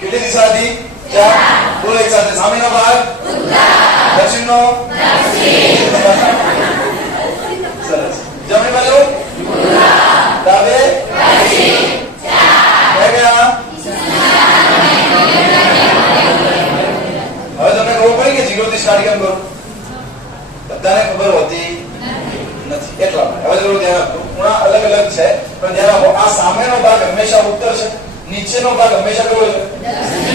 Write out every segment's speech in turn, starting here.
કેટલી દિશા હતી? 4. બોલો એક સાથે. સામેનો ભાગ ઉત્તર, દક્ષિણનો દક્ષિણ. સરસ. જમણી બાજુ પૂર્વ, ડાબે પશ્ચિમ. 4 ગયા. હવે તમને ખબર પડી કે 0 થી સ્ટાર્ટ કેમ કરો? બધાને ખબર હોતી નથી એટલા માટે. હવે જરૂર ધ્યાન આપજો. ખૂણા અલગ અલગ છે પણ ધ્યાન આપો. આ સામેનો ભાગ હંમેશા ઉત્તર છે, નીચેનો ભાગ હંમેશા કયો છે?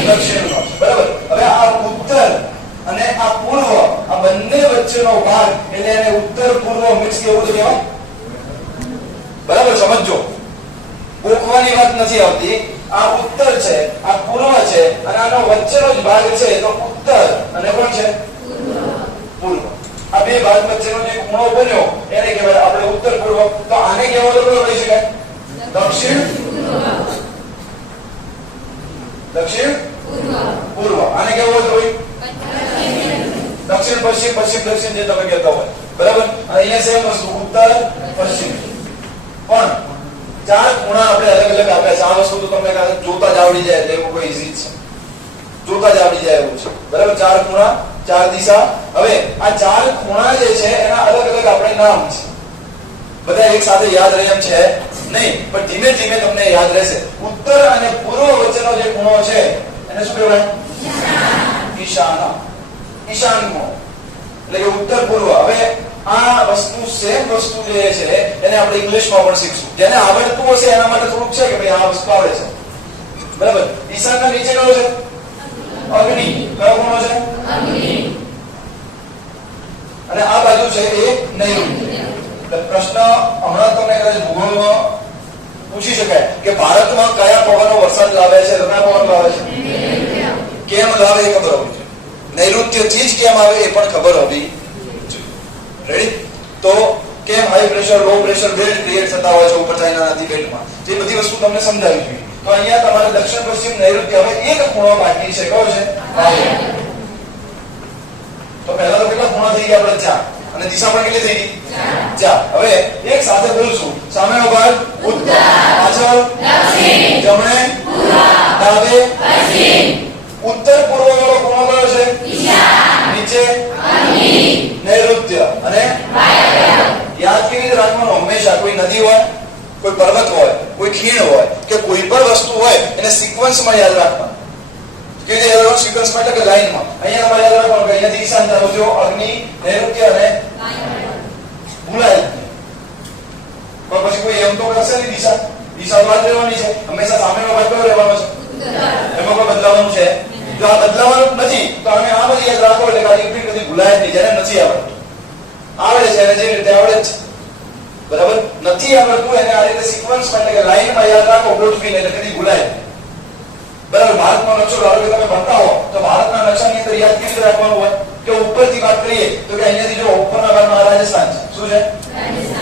દક્ષિણનો છે. બરાબર. હવે આ ઉત્તર અને આ પૂર્વ, આ બંને વચ્ચેનો ભાગ એટલે એને ઉત્તર પૂર્વ મિક્સ કેવું છે કહેવાય? બરાબર સમજો. ગોખવાની વાત નથી આવતી. આ ઉત્તર છે, આ પૂર્વ છે અને આનો વચ્ચેનો જ ભાગ છે તો ઉત્તર અને કોણ છે? પૂર્વ. આ બે ભાગ વચ્ચેનો જે ખૂણો બન્યો એને કહેવાય આપણે ઉત્તર પૂર્વ. તો આને કેવો તો કહી શકાય? દક્ષિણ દક્ષિણ પૂર્વ. આને કેવો તો દક્ષિણ પશ્ચિમ, પશ્ચિમ દક્ષિણ જે તમે કહેતા હોય. બરાબર. અહીંયા સેમ વસ્તુ ઉત્તર પશ્ચિમ. પણ 4 ખૂણા આપણે અલગ અલગ આપ્યા છે. આ વસ્તુ તો તમને જોતા જ આવડી જાય એટલે એવું કોઈ ઈઝી છે. જોતા જ આવડી જાય એવું છે. બરાબર. 4 ખૂણા 4 દિશા. હવે આ 4 ખૂણા જે છે એના અલગ અલગ આપણે નામ છે. બધા એક સાથે યાદ રહે એમ છે નહીં, પણ ધીમે ધીમે તમને યાદ રહેશે. ઉત્તર અને પૂર્વ વચ્ચેનો જે ખૂણો છે એને શું કહેવાય? ઈશાન. ઈશાન ખૂણો એટલે કે ઉત્તર પૂર્વ. હવે આ વસ્તુ સેમ વસ્તુ જે છે એને આપણે ઇંગ્લિશમાં પણ શીખશું. જેને આવડતું હશે એના માટે થોડુંક છે કે ભાઈ આ વસ્તુ આવડે છે. બરાબર. ઈશાનના નીચે કયો છે? અગ્નિ. કયો ખૂણો છે? અગ્નિ. અને આ બાજુ છે એ નૈઋત્ય. પ્રશ્ન હમણાં તમને કદાચ ભૂગોળમાં પૂછી શકાય કે ભારતમાં કયા પવનો વરસાદ લાવે છે? કયા પવન લાવે છે? કેમ લાવે એ ખબર હોવી જોઈએ. નૈઋત્યથી જ કેમ આવે એ પણ ખબર હોવી જોઈએ. રેડી? તો કેમ high pressure, low pressure belt create થતા હોય છે ઉપર ચાઇના નદી બેલ્ટમાં, જે બધી વસ્તુ તમને સમજાવી જોઈએ. તો અહીંયા તમારે દક્ષિણ પશ્ચિમ નૈઋત્ય. હવે એક ખૂણો બાકી છે. કયો છે? તો પહેલા તો કેટલા ખૂણા થઈ ગયા? આપણે 4. અને દિશા પણ કેટલી થઈ ગઈ? 4. હવે એક સાથે બોલશું. સામેનો ભાગ ઉત્તર, પાછળ દક્ષિણ, જમણે પૂર્વ, ડાબે પશ્ચિમ. ઉત્તર પૂર્વ વાળો ખૂણો કયો છે? ઈશાન. નીચે અગ્નિ, નૈઋત્ય અને વાયવ્ય. યાદ કેવી રીતે રાખવાનું? હંમેશા કોઈ નદી હોય, કોઈ પર્વત હોય, કોઈ ખીણ હોય કે કોઈ પણ વસ્તુ હોય એને સિક્વન્સમાં યાદ રાખવાનું. કેવી રીતે યાદ રાખવાનું? સિક્વન્સમાં એટલે કે લાઈનમાં. અહીંયા તમારે યાદ રાખવાનું કે અહીંયાથી ઈશાન તરફ જો અગ્નિ, નૈઋત્ય અને ભૂલાય. પણ પછી કોઈ એમ તો કરશે નહીં. દિશા વાત રહેવાની છે. હંમેશા સામેનો ભાગ કયો રહેવાનો છે? એમાં કોઈ બદલાવાનું છે? જો આ બદલાવાનું નથી તો અમે આ બધી યાદ રાખો એટલે કાંઈ કદી ભૂલાય જ નહીં. જેને નથી આવડતું આવડે છે એને જે રીતે આવડે છે. બરાબર. નથી આવડતું એને આ રીતે સિક્વન્સમાં એટલે કે લાઈનમાં યાદ રાખો ગોઠવીને એટલે કદી ભૂલાય નહીં. બરાબર. ભારતનો નકશો ધારો કે તમે ભણતા હો તો ભારતના નકશાની અંદર યાદ કેવી રીતે રાખવાનું હોય કે ઉપરથી વાત કરીએ તો કે અહીંયાથી જો ઉપરના ભાગમાં રાજસ્થાન છે. શું છે?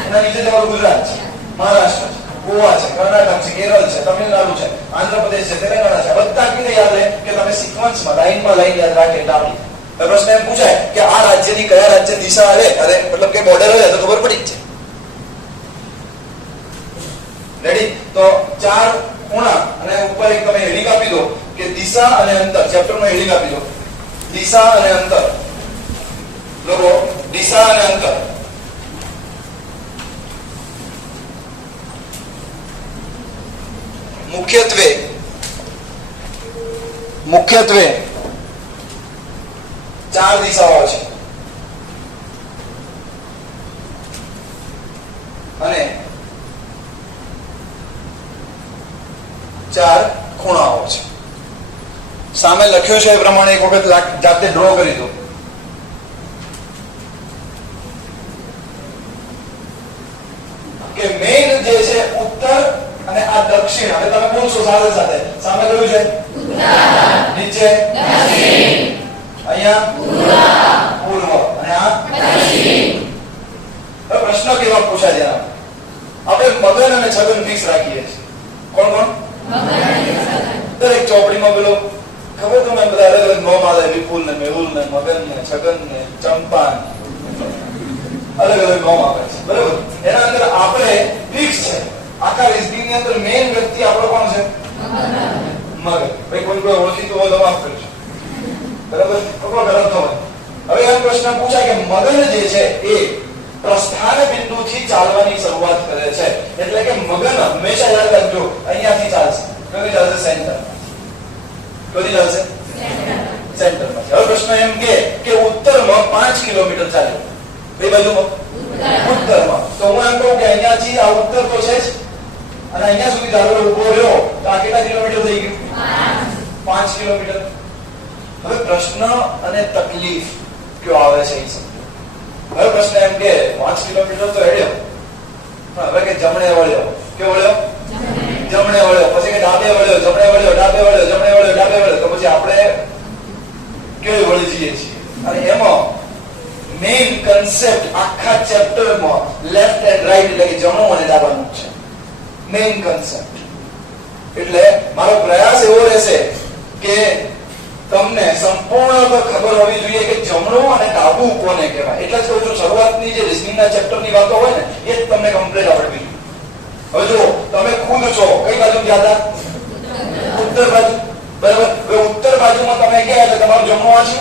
એના નીચે તમારું ગુજરાત છે, મહારાષ્ટ્ર છે, ગોવા છે, કર્ણાટક છે, કેરળ છે, તમિલનાડુ છે, આંધ્રપ્રદેશ છે, તેલંગાણા છે. બધા કેવી યાદ રહે કે તમે સિક્વન્સમાં લાઈનમાં લાઈન યાદ રાખે એટલે આવડી. પ્રશ્ન એમ પૂછાય કે આ રાજ્યની કયા રાજ્ય દિશા આવે? અરે મતલબ કે બોર્ડર હોય તો ખબર પડી જ છે. રેડી? તો 4 ખૂણા અને ઉપર એક તમે હેડિંગ આપી દો કે દિશા અને અંતર. ચેપ્ટરમાં હેડિંગ આપી દો દિશા અને અંતર. લોકો દિશા અને અંતર. મુખ્યત્વે 4 દિશાઓ છે અને 4 ખૂણાઓ છે. સામે લખ્યું છે એ પ્રમાણે એક વખત જાતે ડ્રો કરી દો. કે મેઇન જે છે ઉત્તર અને આ દક્ષિણ. હવે તમે બોલશો સાથે સાથે. સામે કયું છે? ઉત્તર. નીચે દક્ષિણ. અહીંયા પૂર્વ અને આ પશ્ચિમ. હવે પ્રશ્ન કેવા પૂછાય છે? આપણે મગન અને છગન ફિક્સ રાખીએ છીએ. કોણ કોણ? દરેક ચોપડીમાં પેલો ખબર તમને બધા અલગ અલગ નામ આવે. વિપુલ ને, મેહુલ ને, મગન ને, છગન ને, ચંપા, અલગ અલગ નામ આવે છે. બરાબર. એના અંદર આપણે ફિક્સ છે. આખા રીઝનિંગ ની અંદર મેઇન વ્યક્તિ આપણો કોણ છે? મગર. ભાઈ કોઈ ઓળખીતું હોય તો માફ કરજો, બરાબર? કોઈ ગલત હોય. હવે એમ પ્રશ્ન પૂછાય કે મગર જે છે એ પ્રસ્થાન બિંદુથી ચાલવાની શરૂઆત કરે છે, એટલે કે મગર હંમેશા યાદ રાખજો અહીંયાથી ચાલશે. કઈ ચાલશે? સેન્ટર. કઈ ચાલશે? સેન્ટરમાં. હવે પ્રશ્ન એમ કે ઉત્તરમાં 5 કિલોમીટર ચાલ્યો, કઈ બાજુમાં? ઉત્તરમાં. તો હું એમ કહું કે અહીંયાથી આ ઉત્તર તો છે જ, અને અહીંયા સુધી ચાલો ઉભો રહ્યો તો આ કેટલા કિલોમીટર થઈ ગયું? 5 કિલોમીટર. હવે પ્રશ્ન અને તકલીફ કયો આવે છે એ સમજો. હવે પ્રશ્ન એમ કે 5 કિલોમીટર તો હેડ્યો, હવે કે જમણે વળ્યો. કેવો વળ્યો? જમણે વળ્યો. પછી કે ડાબે વળ્યો, જમણે વળ્યો, ડાબે વળ્યો, જમણે વળ્યો, ડાબે વળ્યો. તો પછી આપણે કેવી વળી જઈએ છીએ? અને એમાં મેઇન કન્સેપ્ટ આખા ચેપ્ટરમાં લેફ્ટ એન્ડ રાઈટ એટલે કે જમણું અને ડાબાનું છે મેઇન કન્સેપ્ટ. એટલે મારો પ્રયાસ એવો રહેશે કે તમને સંપૂર્ણ ખબર હોવી જોઈએ કે જમણું અને ડાબું કોને કહેવાય. એટલે જ કહું છું શરૂઆતની જે રિઝનિંગના ચેપ્ટરની વાતો હોય ને એ જ તમને કમ્પ્લીટ આવડવી જોઈએ. હવે જો તમે ખુદ છો કઈ બાજુ ગયા હતા? ઉત્તર બાજુ, બરાબર? હવે ઉત્તર બાજુમાં તમે ગયા એટલે તમારું જમણું આ છે,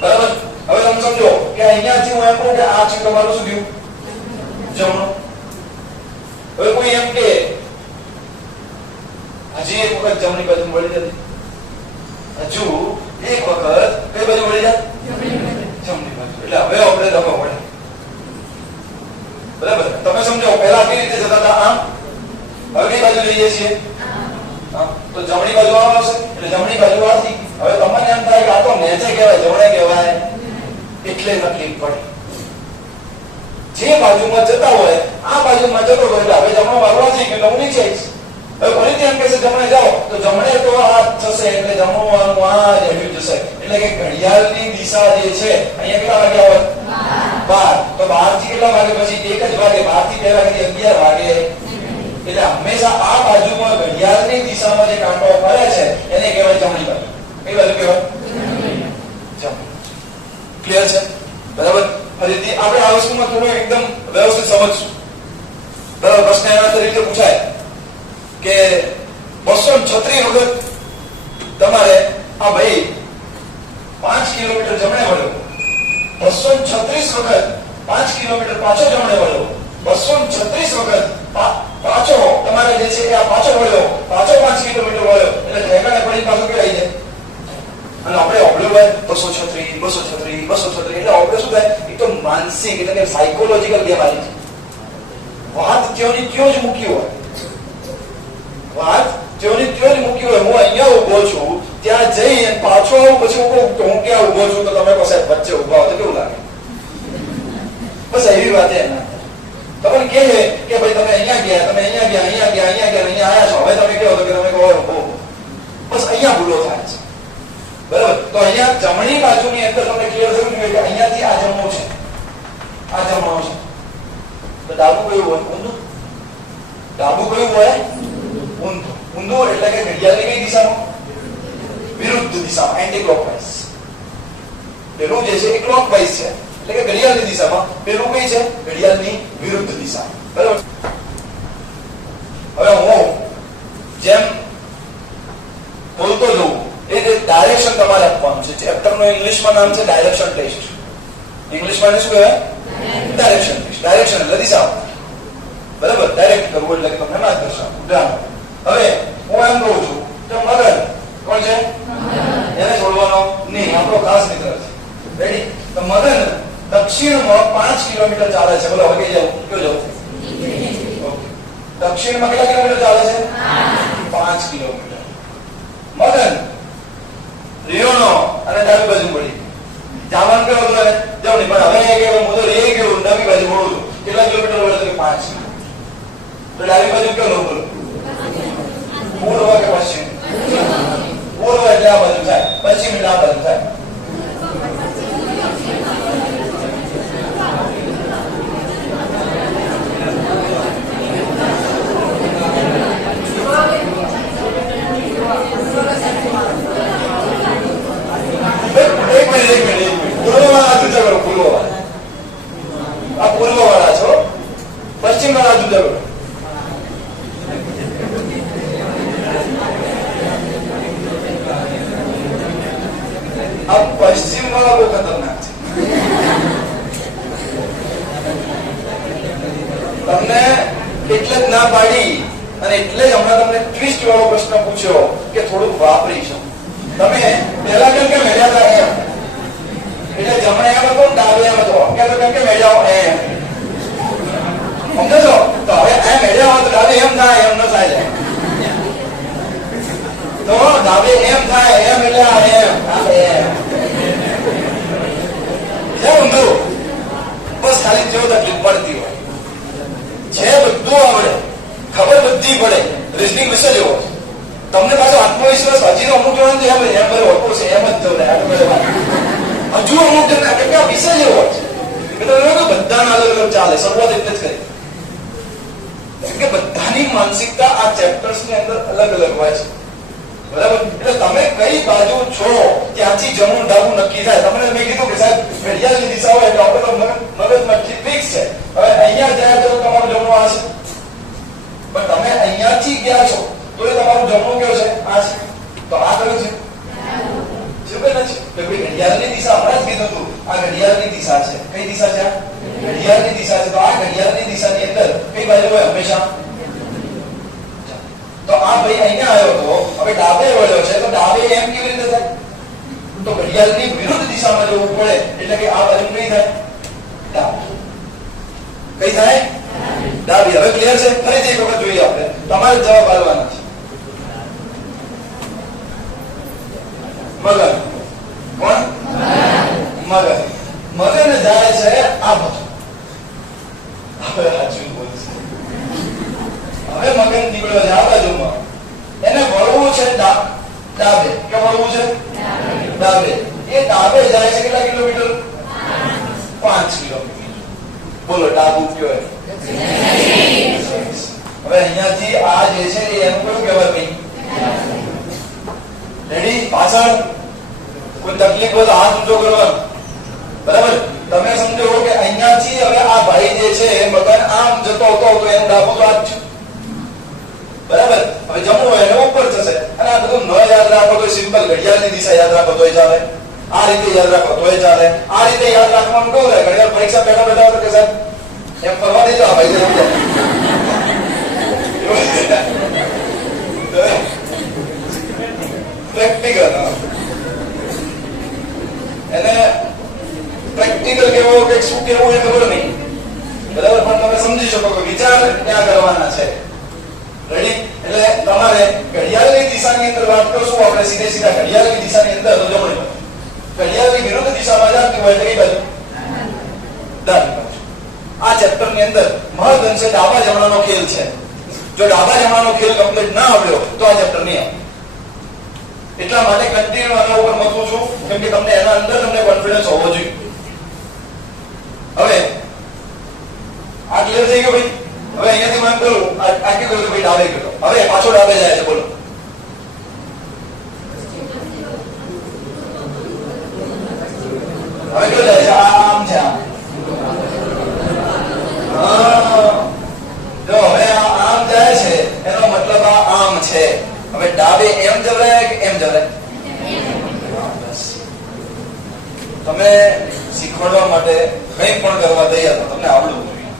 બરાબર? હવે તમે સમજો કે અહીંયાથી હું એમ કહું કે આ છે તમારું શું થયું? જમણું. હવે કોઈ એમ કે હજી એક વખત જમણી બાજુ વળી જતી, હજુ એક વખત કઈ બાજુ વળી જાય? જમણી બાજુ. એટલે હવે આપણે રમવા પડે, બરાબર? તમે સમજો પહેલા કઈ રીતે જતા હતા? આમ. હવે કઈ બાજુ જઈએ છીએ? તો જમણી બાજુ આમ આવશે એટલે જમણી બાજુ આવતી. હવે તમને એમ થાય કે આ તો નેચે કહેવાય, જમણે કહેવાય, એટલે તકલીફ પડે. જે બાજુમાં જતા હોય આ બાજુમાં જતો હોય એટલે હવે જમણો મારવા જઈ ગયો, હું નીચે આવીશ. હવે ફરીથી એમ કહેશે જમણે જાઓ, તો જમણે તો આ થશે એટલે જમણું આનું આ જ હેડ્યું જશે. એટલે કે ઘડિયાળની દિશા જે છે અહીંયા કેટલા વાગ્યા હોય? 12. તો 12 થી કેટલા વાગે પછી? 1 જ વાગે. 12 થી પહેલા કે 11 વાગે. એટલે હંમેશા આ બાજુમાં ઘડિયાળની દિશામાં જે કાંટો ફરે છે એને કહેવાય જમણી બાજુ. કઈ બાજુ કહેવાય? જમણી. ક્લિયર છે? બરાબર? ફરીથી આપણે આ વસ્તુમાં થોડું એકદમ વ્યવસ્થિત સમજશું, બરાબર? પ્રશ્ન એના તરીકે પૂછાય કે 236 વખત તમારે આ ભાઈ 5 કિલોમીટર જમણે વળ્યો, 236 વખત 5 કિલોમીટર પાછો જમણે વળ્યો, 236 વખત પાછો તમારે જે છે આ પાછો વળ્યો, પાછો 5 કિલોમીટર વળ્યો. એટલે ઠેકાણે પડી પાછો કેવાય જાય. અને આપણે ઓબ્ઝર્વ હોય 236 236 236 એટલે આપણે શું થાય? એક તો માનસિક એટલે કે સાયકોલોજીકલ ગેમ આવી છે. વાત ત્યોની ત્યો જ મૂકી હોય, વાત ત્યોની ત્યો જ મૂકી હોય. હું અહીંયા ઉભો છું, ત્યાં જઈ પાછો આવું, પછી હું ક્યાં ઉભો છું તો તમે પાસે વચ્ચે ઉભા હો તો કેવું લાગે? બસ એવી વાત એના તમને કહે કે ભાઈ તમે અહીંયા ગયા, તમે અહીંયા ગયા, અહીંયા ગયા, અહીંયા ગયા, અહીંયા આવ્યા છો. હવે તમે કહો તો કે તમે કહો બસ અહીંયા ભૂલો થાય છે, બરાબર? તો અહીંયા જમણી બાજુની અંદર તમને ક્લિયર થવું જોઈએ કે અહીંયાથી આ જમણું છે, આ જમણું છે. તો ડાબું કયું હોય? ઊંધું. ડાબું કયું હોય? ઊંધું. ઊંધું એટલે કે ઘડિયાળની કઈ દિશામાં? વિરુદ્ધ દિશામાં, એન્ટી ક્લોકવાઇઝ. પેલું જે છે એ ક્લોકવાઇઝ છે એટલે કે ઘડિયાળની દિશામાં, પેલું કઈ છે? ઘડિયાળની વિરુદ્ધ દિશા, બરાબર? હવે હું જેમ બોલતો જઉં એ જે ડાયરેક્શન તમારે આપવાનું છે. ચેપ્ટરનું ઇંગ્લિશમાં નામ છે ડાયરેક્શન ટેસ્ટ. ઇંગ્લિશમાં શું કહેવાય? Direction test. ડાયરેક્શન એટલે દિશા, બરાબર? ડાયરેક્ટ કરવું એટલે કે તમને માર્ગદર્શન આપવું. હવે હું એમ કહું છું કે મગર કોણ છે? એને છોડવાનો નહીં, આપણો ખાસ મિત્ર છે. રેડી? તો મગર દક્ષિણમાં 5 કિલોમીટર ચાલે છે. બોલો હવે કઈ જાવ? કયો જાવ? દક્ષિણમાં કેટલા કિલોમીટર ચાલે છે? 5 કિલોમીટર. મગન રિયોનો અને ડાબી બાજુ પડી જવાનું કેવો હતો? જમણી. પણ હવે કે હું તો રે ગયો ડાબી બાજુ વળું છું. કેટલા કિલોમીટર વળે તો કે 5. તો ડાબી બાજુ કેવો લો? બોલો પૂર્વ કે પશ્ચિમ? પૂર્વ એટલે આ બાજુ થાય, પશ્ચિમ એટલે આ બાજુ થાય. પૂર્વ વાળા છો, પશ્ચિમ વાળા જુદા. આ પશ્ચિમ વાળા બહુ ખતરનાક છે. તમને એટલે જ ના પાડી અને એટલે જ હમણાં તમને ટ્વિસ્ટ વાળો પ્રશ્ન પૂછ્યો કે થોડુંક વાપરી શકો. તમે પહેલા કેમ કે મેળ્યા હતા એમ, એટલે જમણે એમ હતો ડાબે એમ હતો, અત્યારે કેમ કે મેળ્યા એમ, સમજો છો? તો હવે આ મેળ્યા હોય તો ડાબે એમ થાય, એમ ન થાય. તો ડાબે એમ થાય, એમ એટલે આ એમ, આ એમ. સમજો? બસ ખાલી જો તકલીફ પડતી હોય છે, બધું આવડે, ખબર બધી પડે, રીઝનિંગ વિશે જેવો તમને પાછો આત્મવિશ્વાસ હજી તો અમુક જવાનું એમ એમ બધું હોતું છે, એમ જ જવું હજુ અમુક જણ કેમ કે આ વિષય જેવો છે એટલે બધાના અલગ અલગ ચાલે. શરૂઆત એટલે જ કરી કે બધાની માનસિકતા આ ચેપ્ટર્સ ની અંદર અલગ અલગ હોય છે, બરાબર? એટલે તમે કઈ બાજુ છો ત્યાંથી જમણું ડાબું નક્કી થાય. તમને મેં કીધું કે સાહેબ ઘડિયાળની દિશા હોય એટલે આપણે તો મગજમાં ફિક્સ છે, હવે અહીંયા જાય તો તમારું જમણું આ છે, પણ તમે અહીંયાથી ગયા છો તો એ તમારું જમણું કયો છે? આ છે. તો આ કયું છે? શું કે નથી કે ભાઈ ઘડિયાળની દિશા હમણાં જ કીધું હતું, આ ઘડિયાળની દિશા છે. કઈ દિશા છે? ઘડિયાળની દિશા છે. તો આ ઘડિયાળની દિશાની અંદર કઈ બાજુ હોય? હંમેશા. તો આ ભાઈ અહીંયા આવ્યો તો હવે ડાબે વળ્યો છે, તો ડાબે એમ કેવી રીતે થાય? તો ઘડિયાળની વિરુદ્ધ દિશામાં જવું પડે, એટલે કે આ બાજુ કઈ થાય? ડાબી. કઈ થાય? ડાબી. હવે ક્લિયર છે? ફરીથી એક વખત જોઈએ આપણે, તમારે જવાબ આપવાના છે. મગન. કોણ? મગન. મગન જાય છે આ બાજુ. હવે સાચું બોલશે. હવે મગન નીકળ્યો છે આ બાજુમાં, એને વળવું છે ડાબે. કે વળવું છે ડાબે. એ ડાબે જાય છે કેટલા કિલોમીટર? 5 કિલોમીટર. બોલો ડાબુ કયો? હવે અહીંયાથી આ જે છે એનું કયું કહેવાય ભાઈ? રેડી? પાછળ કોઈ તકલીફ હોય તો હાથ ઊંચો કરવાનો, બરાબર? તમે સમજો કે અહીંયાથી હવે આ ભાઈ જે છે મગન આમ જતો હતો તો એનું ડાબુ તો આ જ છે, બરાબર? હવે જમણું હોય એને ઉપર થશે. અને આ બધું ન યાદ રાખો તો સિમ્પલ ઘડિયાળની દિશા યાદ રાખો તોય ચાલે, આ રીતે યાદ રાખો તોય ચાલે. આ રીતે યાદ રાખવાનું કેવું થાય? ઘડિયાળ પરીક્ષા પહેલા બેઠા હતો કે સાહેબ એમ ફરવા દેજો આ ભાઈ પ્રેક્ટિકલ. એને પ્રેક્ટિકલ કેવો કે શું કેવું એ ખબર નહીં, બરાબર? પણ તમે સમજી શકો કે વિચાર ક્યાં કરવાના છે. રેડી? એટલે તમારે ઘડિયાળની દિશાની અંદર વાત કરશું આપણે સીધે સીધા ઘડિયાળની દિશાની અંદર તો જમણી, ઘડિયાળની વિરુદ્ધ દિશામાં જતી હોય એટલે કઈ બાજુ? ડાબી બાજુ. આ ચેપ્ટર ની અંદર મહદઅંશે ડાબા જમણાનો ખેલ છે. જો ડાબા જમણાનો ખેલ કમ્પ્લીટ ના આવ્યો તો આ ચેપ્ટર નહીં આવે. એટલા માટે કન્ટિન્યુ આના ઉપર મથું છું, કેમ કે તમને એના અંદર તમને કોન્ફિડન્સ હોવો જોઈએ. હવે આ ક્લિયર થઈ ગયો ભાઈ? હવે અહીંયાથી મને બોલું આ કે કહ્યું ભાઈ ડાબે ગયો, હવે પાછો ડાબે જાય છે, બોલો. હવે કયો જાય છે? આમ છે, આમ. જો હવે આમ જાય છે એનો મતલબ આમ છે. હવે ડાબે એમ જવરાય કે એમ જવરાય? તમે શીખવાડવા માટે કંઈ પણ કરવા તૈયાર તો તમને આવડવું જોઈએ.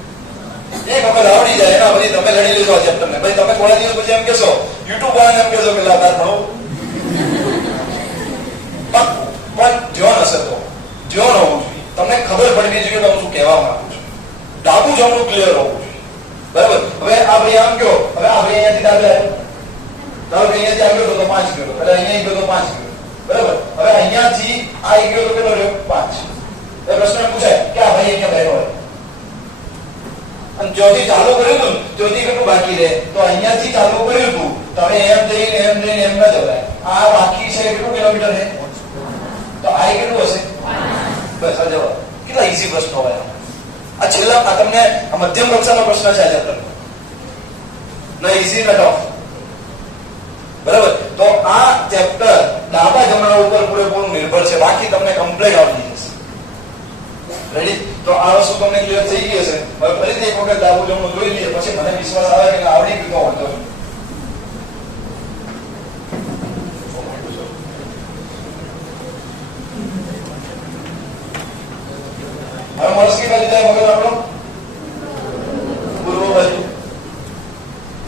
એક વખત આવડી જાય એના પછી તમે લડી લેજો આ ચેપ્ટર ને. ભાઈ તમે થોડા દિવસ પછી એમ કહેશો, યુટ્યુબ વાળાને એમ કહેશો કે લાતાર ભણો, પણ ધ્યાન હશે તો ધ્યાન હોવું જોઈએ. તમને ખબર પડવી જોઈએ કે હું શું કહેવા માંગુ છું. ડાબુ જમણું ક્લિયર હોવું જોઈએ, બરાબર? હવે આ ભાઈ આમ ગયો, હવે આ ભાઈ અહીંયાથી ડાબે આવ્યો, ધારો કે અહીંયાથી આવ્યો તો 5 ગયો, એટલે અહીંયા ગયો તો 5 ગયો, બરાબર? હવે અહીંયાથી આ ગયો તો કેટલો રહ્યો? 5. તો પ્રશ્ન પૂછાય કે આ ભાઈ અહીંયા બેઠો હોય અને જ્યોતિ ચાલુ કર્યું હતું, જ્યોતિ કેટલું બાકી રહે? તો અહીંયાથી ચાલુ કર્યું હતું, તો હવે એમ જઈને એમ ના જવાય. આ બાકી છે કેટલું કિલોમીટર છે? તો આ કેટલું હશે? 5. બસ આ જવાબ. કેટલા ઈઝી પ્રશ્નો હોય આ. છેલ્લા આ તમને મધ્યમ કક્ષાનો પ્રશ્ન છે આ ચેપ્ટર ના ઈઝી ના ટફ, બરાબર? તો આ ચેપ્ટર ડાબા જમણા ઉપર પૂરેપૂરું નિર્ભર છે, બાકી તમને કમ્પ્લીટ આવડી જશે. રેડી? તો આ વસ્તુ તમને ક્લિયર થઈ ગઈ હશે. હવે ફરીથી એક વખત ડાબુ જમણું જોઈ લઈએ, પછી મને વિશ્વાસ આવે કે આવડી ગયું હોતો. હવે મળસ કઈ બાજુ જાય મગજ આપણો? પૂર્વ બાજુ.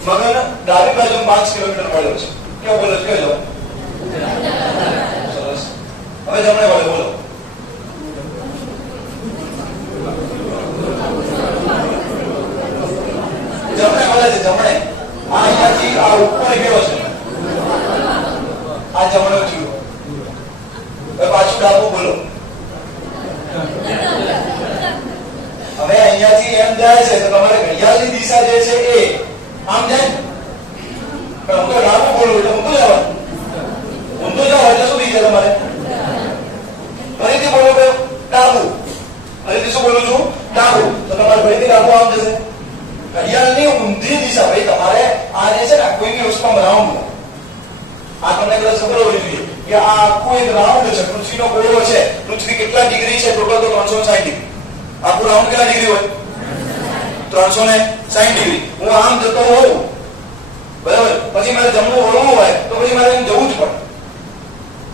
મગજ ડાબી બાજુ 5 કિલોમીટર મળ્યો છે. કેવો બોલો કહેજો? સરસ. હવે જમણે વળે બોલો. જમણે મળે છે જમણે. આ અહીંયાથી આ ઉપર ગયો છે. આ જમણો થયું. હવે પાછું ડાબું બોલો. હવે અહીંયાથી એમ જાય છે તો તમારે ઘડિયાળની દિશા જે છે એ આમ જાય. પણ હું તો ડાબું બોલું એટલે ઊંધું જવાનું. ઊંધું જાવ એટલે શું થઈ જાય તમારે? ફરીથી બોલો કે ડાબું. ફરીથી શું બોલું છું? ડાબું. તો તમારે ફરીથી ડાબું આમ જશે. ઘડિયાળની ઊંધી દિશા. ભાઈ તમારે આ જે છે ને કોઈની વસ્તુમાં રાઉન્ડ, આ તમને કદાચ ખબર હોવી જોઈએ કે આ આખું એક રાઉન્ડ છે. પૃથ્વીનો ગોળો છે. પૃથ્વી કેટલા ડિગ્રી છે? ટોટલ તો 360 ડિગ્રી. આખું રાઉન્ડ કેટલા ડિગ્રી હોય? 360 ડિગ્રી. હું આમ જતો હોઉં બરાબર, પછી મારે જમણું વળવું હોય તો પછી મારે એમ જવું જ પડે.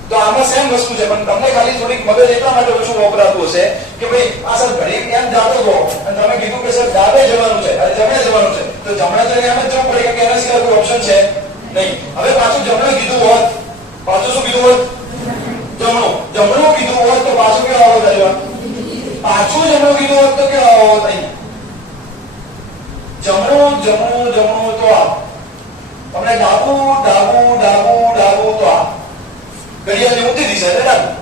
તો આમાં સેમ વસ્તુ છે, પણ તમને ખાલી થોડીક મગજ એટલા માટે ઓછું વપરાતું હશે કે ભાઈ આ સર ઘડી એમ જાતો હતો અને તમે કીધું કે સર ડાબે જવાનું છે અને જમણે જવાનું છે, તો જમણે તો એમ જ જવું પડે કે એના સિવાય કોઈ ઓપ્શન છે નહીં. હવે પાછું જમણે કીધું હોત, પાછું શું કીધું હોત? જમણું કીધું હોત તો પાછું કેવા હોત? પાછું જમણું કીધું હોત તો કેવા હોત? નહીં. જમણું તો આ. તમને ડાબું તો આ. ઘડિયાળની ઊંધી દિશા એટલે ડાબું.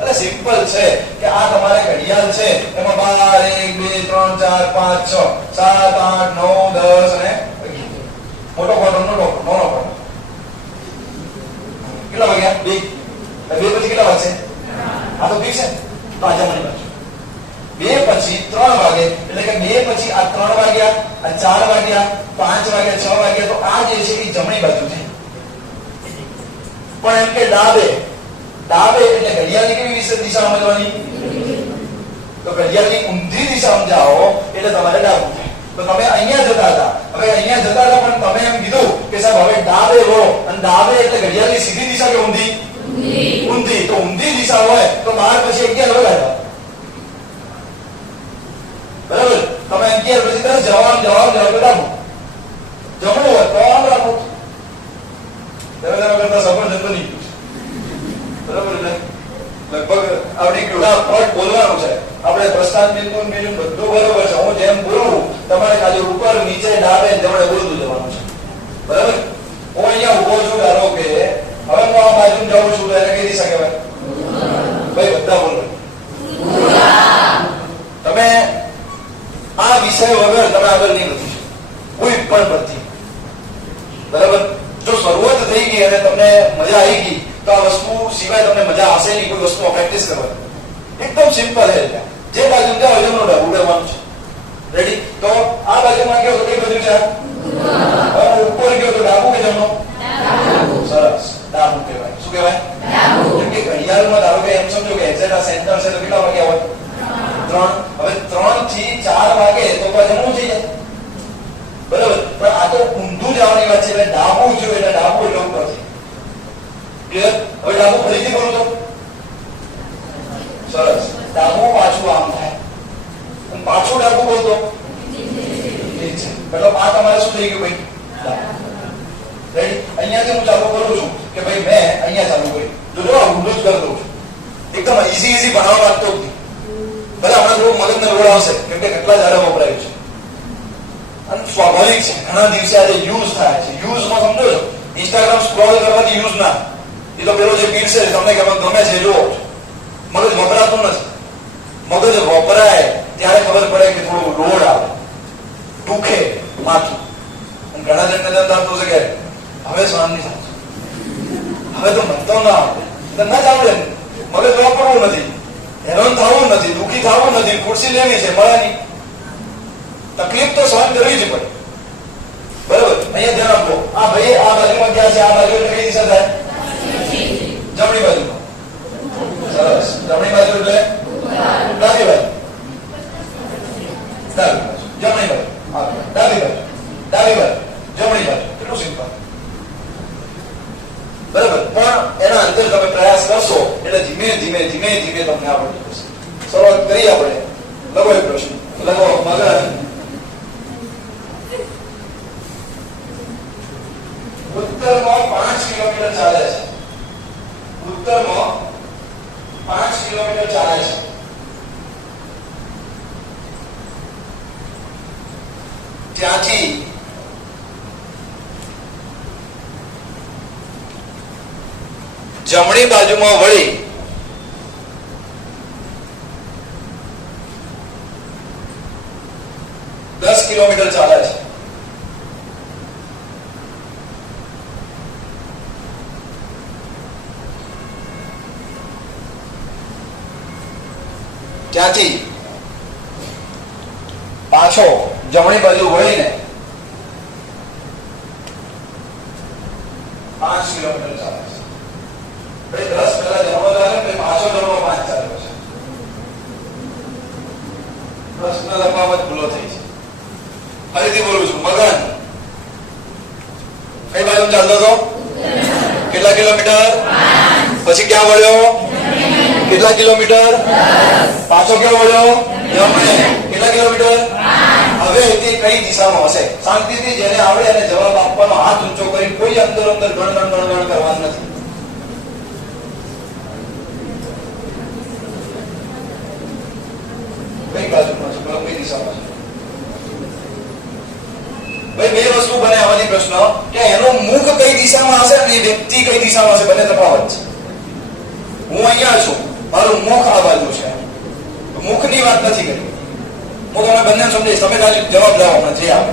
એટલે સિમ્પલ છે કે આ તમારે ઘડિયાળ છે એમાં 12 1 2 3 4 5 6 7 8 9 10 અને મોટો ક્વાર્ટર નાનો ક્વાર્ટર. કેટલા વાગ્યા? 2. 2 પછી કેટલા વાગશે? આ તો ફિક્સ છે. તો આ જમણી બાજુ. 2 પછી 3 વાગે એટલે કે 2 પછી આ 3 વાગ્યા, આ 4 વાગ્યા, 5 વાગ્યા, 6 વાગ્યા, તો આ જે છે એ જમણી બાજુ છે. પણ એમ કે ડાબે એટલે ઘડિયાળની કેવી દિશા સમજવાની? તો ઘડિયાળની ઊંધી દિશા સમજાવો એટલે તમારે ડાબું થાય. તો તમે અહીંયા જતા હતા, હવે અહીંયા જતા હતા પણ તમે એમ કીધું કે સાહેબ હવે ડાબે વળો, અને ડાબે એટલે ઘડિયાળની સીધી દિશા કે ઊંધી? ઊંધી. તો ઊંધી દિશા હોય તો 12 પછી 11 લગાડો. બરાબર? તમે 11 પછી તરત જવાબ ડાબું. જમણું હોય તો આમ રાખો. કરતા સફરજન બની ગયું. બરાબર? લગભગ આપણી પટ બોલવાનું છે. આપણે પ્રસ્થાન બિંદુ બધું બરોબર છે. હું જેમ બોલું તમારે ખાલી ઉપર નીચે ડાબે જમણે બોલતું જવાનું છે. બરાબર? હું અહીંયા ઉભો છું, ધારો કે હવે હું આ બાજુ જાઉં છું તો એને કઈ દિશા કહેવાય? ભાઈ બધા બોલો. તમે આ વિષય વગર તમે આગળ નહીં વધી શકો કોઈ પણ પરથી. બરાબર? જો શરૂઆત થઈ ગઈ અને તમને મજા આવી ગઈ તો આ વસ્તુ સિવાય તમને મજા આવશે નહીં કોઈ વસ્તુ પ્રેક્ટિસ કરવાની. એકદમ સિમ્પલ છે. જે બાજુ જાઓ જમણું ડાબું કરવાનું છે. રેડી? તો આ બાજુમાં ગયો તો કઈ બાજુ છે? ઉપર ગયો તો ડાબું કે જમણું? સરસ. ડાબું કહેવાય. શું કહેવાય? જેમ કે ઘડિયાળમાં ધારો કે એમ સમજો કે એક્ઝેક્ટ આ સેન્ટર છે તો કેટલા વાગ્યા હોય? 3. હવે 3 થી 4 વાગે તો જમણું થઈ જાય. બરાબર? પણ આ તો ઊંધું જવાની વાત છે એટલે ડાબું જોયું એટલે ડાબું એટલે ઉપર થઈ. ક્લિયર? હવે ડાબું ફરીથી બોલું તો સરસ. ડાબું પાછું આમ થાય અને પાછું ડાબું બોલતો મતલબ આ તમારે શું થઈ ગયું ભાઈ? રેડી? અહીંયાથી હું ચાલુ કરું છું કે ભાઈ મેં અહીંયા ચાલુ કર્યું. જો ઊંધું જ કરી દઉં છું. એકદમ ઈઝી ભણાવવા માંગતો જ નહીં. ભલે હમણાં થોડું મગજને રોડ આવશે કેમ કે કેટલા જાડે વપરાયું છે અને સ્વાભાવિક છે. ઘણા દિવસે આજે યુઝ થાય છે. યુઝમાં સમજો છો ઇન્સ્ટાગ્રામ સ્ક્રોલ કરવાથી યુઝ ના. એ તો પેલો જે પીર છે તમને ગમે છે જુઓ. મગજ વપરાતું નથી. મગજ વપરાય ત્યારે ખબર પડે કે થોડું લોડ આવે, દુખે માથું. અને ઘણા જણને એમ થતું છે કે હવે સ્વામ નહીં થતું, હવે તો મનતો ના આવે, ના ચાલે. મગજ વાપરવું નથી, હેરાન થવું નથી, દુઃખી થવું નથી, ખુરશી લેવી છે મળે નહીં. તકલીફ તો સહન કરવી જ પડે. બરાબર? અહીંયા ધ્યાન આપો. આ ભાઈ આ બાજુમાં ક્યાં છે? આ બાજુ એટલે કઈ દિશા થાય? જમણી બાજુમાં. સરસ. જમણી બાજુ એટલે ડાબી બાજુ. જમણી બાજુ. ડાબી બાજુ. ડાબી બાજુ. જમણી બાજુ. કેટલું સિમ્પલ. બરાબર? પણ એના અંદર તમે પ્રયાસ કરશો એટલે ધીમે ધીમે તમને આવડતું જશે. શરૂઆત કરી આપણે લખો એક પ્રશ્ન લખો મગન ઉત્તરમાં 5 કિલોમીટર ચાલે છે ઉત્તરમાં 5 કિલોમીટર ચાલે છે ત્યાંથી જમણી બાજુમાં વળી 10 કિલોમીટર ચાલે છે ત્યાંથી પાછો જમણી બાજુ વળીને 5 કિલોમીટર ચાલે છે. ભાઈ 10 પહેલા જમણો ચાલે ને પાછો જમણો 5 ચાલે છે. પ્રશ્ન લખવામાં જ ભૂલો થઈ છે. ફરીથી બોલું છું મગન કઈ બાજુ ચાલતો હતો કેટલા કિલોમીટર પછી ક્યાં વળ્યો કેટલા કિલોમીટર પાછો ક્યાં વળ્યો જમણે કેટલા કિલોમીટર હવે તે કઈ દિશામાં હશે શાંતિથી જેને આવડે એને જવાબ આપવાનો હાથ ઊંચો કરી કોઈ અંદર ગણ કરવાનું નથી કઈ બાજુમાં છે કઈ દિશામાં છે ભાઈ બે વસ્તુ બને આવાની પ્રશ્ન કે એનું મુખ કઈ દિશામાં હશે અને વ્યક્તિ કઈ દિશામાં હશે બંને તફાવત છે હું અહીંયા છું મારું મુખ આ બાજુ છે મુખની વાત નથી કરી હું તમને બંને સમજીશ તમે ખાલી જવાબ લાવો મને જે આવે